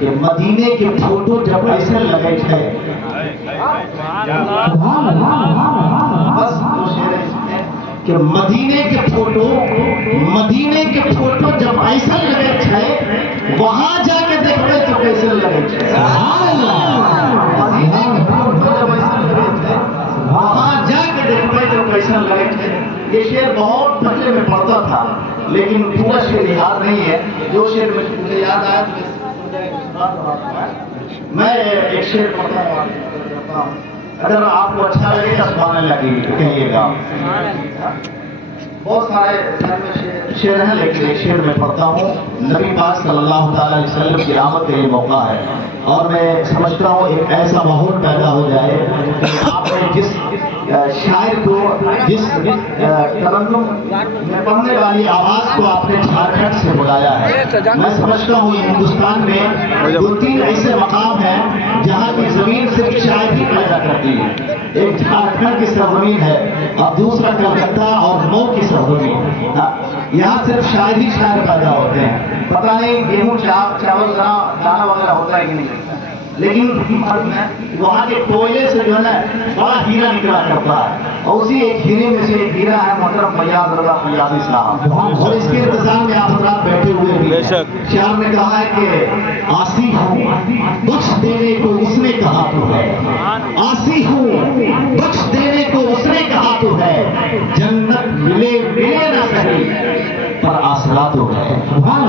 کہ مدینے کے فوٹو جب ایسے لگے تھے بس کہ مدینے کے فوٹو جب ایسا لگے تھے وہاں جا کے دیکھتے تو کیسے لگے تھے مدینے کے فوٹو جب ایسا لگے تھے وہاں جا کے دیکھتے تو کیسا لگے تھے. یہ شعر بہت پہلے میں پڑھتا تھا لیکن پورا شعر یاد نہیں ہے. جو شعر مجھے یاد آیا میں ایک شعر پڑھتا ہوں. اگر آپ کو اچھا لگے تو سبحان اللہ کہیے گا. بہت سارے شعر ہیں لیکن ایک شعر میں پڑھتا ہوں. نبی پاک صلی اللہ تعالی علیہ وسلم کی آمد کا یہ موقع ہے اور میں سمجھتا ہوں ایک ایسا ماحول پیدا ہو جائے کہ آپ نے جس شاعر کو جس ترنم میں پڑھنے والی آواز کو آپ نے جھارکھنڈ سے بلایا ہے. میں سمجھتا ہوں ہندوستان میں 2-3 ایسے مقام ہیں جہاں کی زمین صرف شاعری پیدا کرتی ہے. ایک جھارکھنڈ کی سرزمین ہے اور دوسرا کلکتہ اور مئو کی سرزمین. یہاں صرف شاعر ہی شاعر پیدا ہوتے ہیں. پتہ نہیں گیہوں چاول دانا وغیرہ ہوتا ہے کہ نہیں لیکن وہاں کے کوئلے سے جو ہے نا بڑا ہیرا نکلا کرتا ہے اور اسی ایک ہیرے میں سے ایک ہیرا ہے محترم فیاض رضا فیاضی صاحب. اور اس کے انتظام میں آپ حضرات بیٹھے ہوئے بھی شاعر نے کہا ہے کہ آسی ہوں بخش دینے کو اس نے کہا تو ہے. آسی ہوں بخش دینے کو اس نے کہا تو ہے. جنت ملے نہ صحیح پر آسرا تو ہے. ہم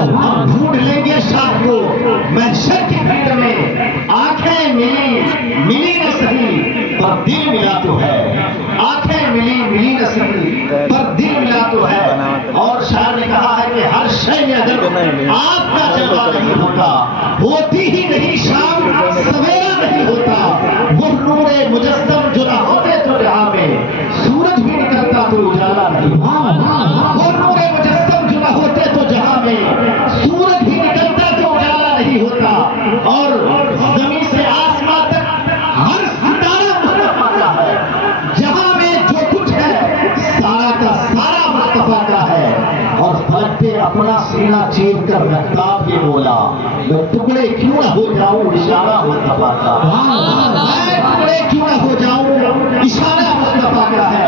ڈھونڈ لیں گے شاہ کو محشر کی بھیڑ میں. آنکھیں ملی نہ صحیح پر دل ملا تو ہے. آنکھیں ملی نہ صحیح پر دل ملا تو ہے. اور شاعر نے کہا ہے کہ ہر شے میں اگر آپ کا جلوہ نہیں ہوتا ہوتی ہی نہیں شام سویرا نہیں ہوتا. وہ نور مجسم جو نہ ہوتے تو جہاں میں سورج بھی نکلتا تو اجالا نہیں. وہ نور مجسم جو نہ ہوتے تو جہاں میں سورج بھی نکلتا تو اجالا نہیں ہوتا. اور زمین سے آسمان تک ہر ستارہ مصطفیٰ کا ہے. جہاں میں جو کچھ ہے سارا کا سارا مصطفیٰ کا ہے. اور فلک پہ اپنا سینہ چیر کر رکھتا یہ بولا میں ٹکڑے کیوں نہ ہو جاؤں اشارہ مصطفیٰ کا. میں ٹکڑے کیوں نہ ہو جاؤں اشارہ مصطفیٰ کا ہے.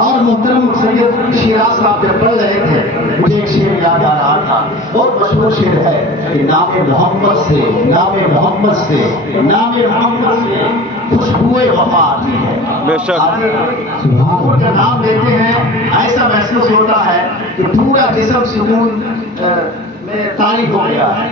اور محترم سید شیراز صاحب جب پڑھ رہے تھے مجھے ایک شعر یاد آ رہا تھا. بہت مشہور شعر ہے کہ نام محمد سے خوشبوئے وفا آتی ہے. بے شک حضور کا نام لیتے ہیں ایسا محسوس ہوتا ہے کہ پورا جسم سکون میں طالب ہو گیا ہے.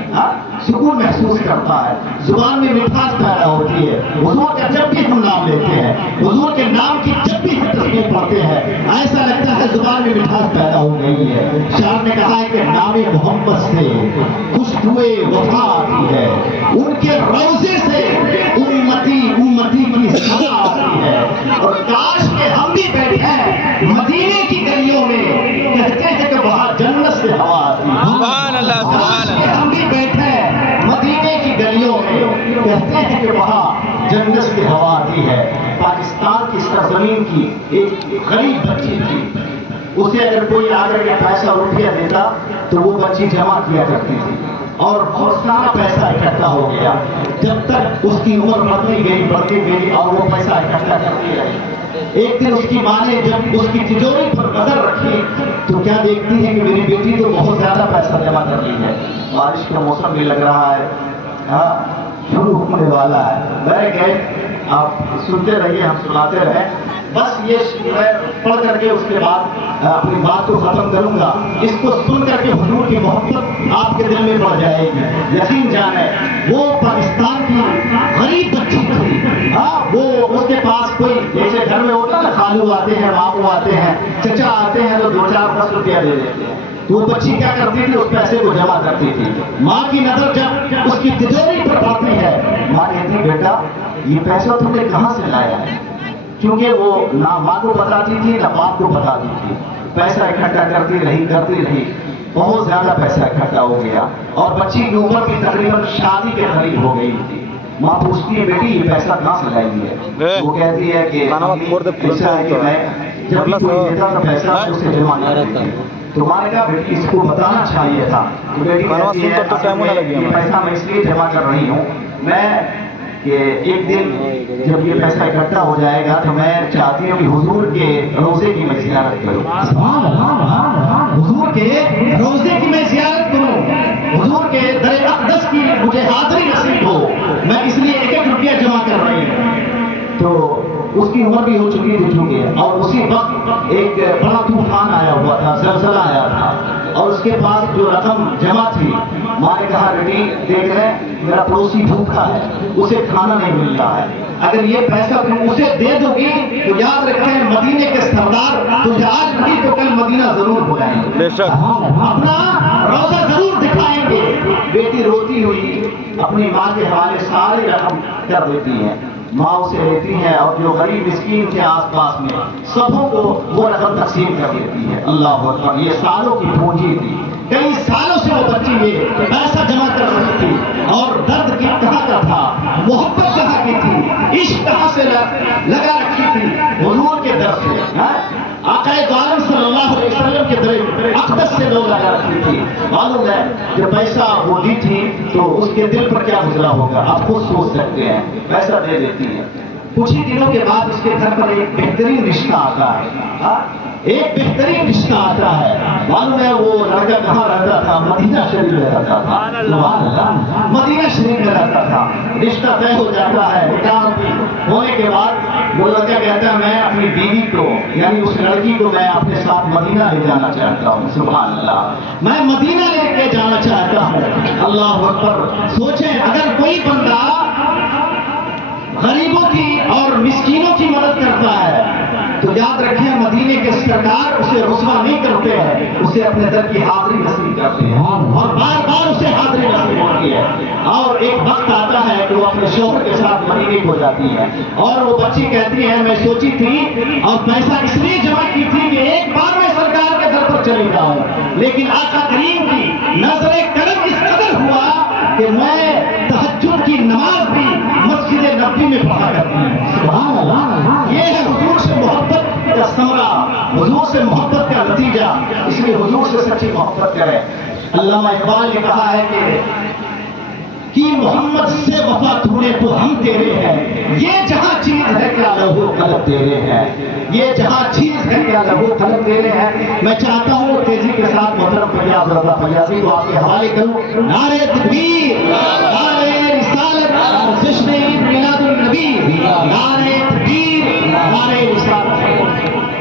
سکون محسوس کرتا ہے. زبان میں مٹھاس پیدا ہوتی ہے. حضور کا جب بھی ہم نام لیتے ہیں حضور کے نام کی جب بھی ہم تصویر پڑھتے ہیں ایسا لگتا ہے زبان میں مٹھاس پیدا ہو گئی ہے. شاعر نے کہا ہے کہ نام محمد سے خوشبوئے وفا آتی ہے. ان کے روضے سے امتی کی صدا آتی ہے. اور کاش کہ ہم بھی بیٹھے ہیں مدینے کی گلیوں میں کہتے ہیں کہ وہاں جنت سے ہوا آتی ہے. سبحان اللہ سبحان اللہ. ہم بھی بیٹھے ہیں مدینے کی گلیوں میں کہتے ہیں کہ وہاں جنت سے ہوا آتی ہے. پاکستان کی سرزمین کی ایک غریب بچی تھی. اسے اگر کوئی آ کر کے پیسہ روپیہ دیتا تو وہ بچی جمع کیا کرتی تھی اور بہت سارا پیسہ اکٹھا ہو گیا. جب تک اس کی عمر بڑھتی گئی اور وہ پیسہ اکٹھا کرتی رہی. ایک دن اس کی ماں نے جب اس کی تجوری پر نظر رکھی تو کیا دیکھتی ہے کہ میری بیٹی تو بہت زیادہ پیسہ جمع کر لی ہے. بارش کا موسم بھی لگ رہا ہے شروع ہونے والا ہے. میں کہ آپ سنتے رہیے ہم سناتے رہیں. بس یہ میں پڑھ کر کے اس کے بعد اپنی بات کو ختم کروں گا. اس کو سن کر کے حضور کی محبت آپ کے دل میں بڑھ جائے گی. یقین جانے وہ پاکستان کی غریب بچی تھی. وہ اس کے پاس کوئی جیسے گھر میں ہوتا ہے خالو آتے ہیں مامو آتے ہیں چچا آتے ہیں تو 2-4-10 روپیہ دے دیتے ہیں. تو وہ بچی کیا کرتی تھی اس پیسے کو جمع کرتی تھی. ماں کی نظر جب اس کی تجوری پر پڑتی ہے ماں کہتی بیٹا یہ پیسہ تم نے کہاں سے لایا ہے. کیونکہ وہ نہ ماں کو بتاتی تھی نہ باپ کو بتاتی تھی. پیسہ اکٹھا کرتی رہی بہت زیادہ پیسہ اکٹھا ہو گیا اور بچی کی عمر بھی تقریباً شادی کے قریب ہو گئی تھی. ماں پوچھتی ہے بیٹی یہ پیسہ کہاں سے لائی ہے. وہ کہتی ہے کہ ایسا ہے کہ میں جب بھی کوئی دیتا تھا پیسہ اسے جمع نہیں کرتا. تو میں نے کہا بیٹی اس کو بتانا چاہیے تھا. تو بیٹی کہتی ہے یہ پیسہ میں اس لیے جمع کر رہی ہوں میں کہ ایک دن جب یہ پیسہ اکٹھا ہو جائے گا تو میں چاہتی ہوں کہ حضور کے روزے کی میں زیارت کروں. حضور کے روزے کی میں زیارت کروں, حضور کے در اقدس کی مجھے حاضری نصیب ہو, میں اس لیے 1 روپیہ جمع کر رہی ہوں. تو اس کی عمر بھی ہو چکی تھی چونکہ, اور اسی وقت ایک بڑا طوفان آیا ہوا تھا, زلزلہ آیا تھا, اور اس کے پاس جو رقم جمع تھی ماں نے کہا بیٹی دیکھ رہے میرا پڑوسی بھوکا ہے, اسے کھانا نہیں مل رہا ہے, اگر یہ پیسہ تم اسے دے دو گی تو یاد رکھیں مدینے کے سردار تجھے آج نہیں تو کل مدینہ ضرور بلائیں گے, اپنا روزہ ضرور دکھائیں گے. بیٹی روتی ہوئی اپنی ماں کے حوالے ساری رقم کر دیتی ہے. ماں اسے لیتی ہے اور جو غریب مسکین کے آس پاس میں سبوں کو وہ رقم تقسیم کر دیتی ہے. اللہ اکبر, یہ سالوں کی پونجی تھی, کئی سالوں سے وہ بچی یہ پیسہ جمع کر رہی تھی, اور درد کی کہاں کا تھا, محبت کہاں کی تھی, عشق کہاں سے لگا رکھی تھی حضور کے در سے, آقا عالم صلی اللہ علیہ وسلم کے در اقدس سے لوگ لگا رکھی تھی. معلوم ہے جب پیسہ وہ دی تھی تو اس کے دل پر کیا گزرا ہوگا آپ خود سوچ سکتے ہیں. پیسہ دے دیتی ہے, کچھ ہی دنوں کے بعد اس کے گھر پر ایک بہترین رشتہ آتا ہے, ایک بہترین رشتہ آتا ہے. معلوم ہے وہ لڑکا کہاں رہتا تھا, مدینہ شریف میں رہتا تھا, مدینہ شریف میں رہتا تھا. رشتہ طے ہو جاتا ہے, نکاح ہونے کے بعد وہ لڑکا کہتا ہے میں اپنی بیوی کو یعنی اس لڑکی کو میں اپنے ساتھ مدینہ لے جانا چاہتا ہوں. سبحان اللہ, میں مدینہ لے کے جانا چاہتا ہوں. اللہ اکبر, سوچیں اگر کوئی بندہ غریبوں کی اور مسکینوں کی مدد کرتا ہے تو یاد رکھیں مدینے کے سرکار اسے رسوا نہیں کرتے ہیں, اسے اپنے در کی حاضری نصیب کرتے ہیں, اور بار بار اسے حاضری نصیب ہوتی ہے. اور ایک وقت آتا ہے کہ وہ اپنے شوہر کے ساتھ مدینے کو جاتی ہے, اور وہ بچی کہتی ہے میں سوچی تھی اور پیسہ اس لیے جمع کی تھی کہ ایک بار میں سرکار کے در پر چلی جاؤں, لیکن آقا کریم کی نظر کرم اس قدر ہوا کہ میں تہجد کی نماز بھی مسجد نبوی میں پڑھا کرتی ہوں. سبحان اللہ, یہ ہے حضور سے محبت کا ثمرہ, حضور سے محبت کا نتیجہ. اس لیے حضور سے سچی محبت کریں. علامہ اقبال نے کہا ہے کہ محمد سے وفا تھوڑے تو ہم تیرے ہیں, یہ جہاں چیز ہے کیا لہو قلب تیرے ہیں, یہ جہاں چیز ہے کیا لہو قلب تیرے ہیں. میں چاہتا ہوں تیزی کے ساتھ محترم فیاض رضا فیاضی کو آپ کے حوالے کروں. نعرہ تکبیر, نعرہ رسالت, جشن عید میلاد النبی, نعرہ تکبیر, نعرہ رسالت.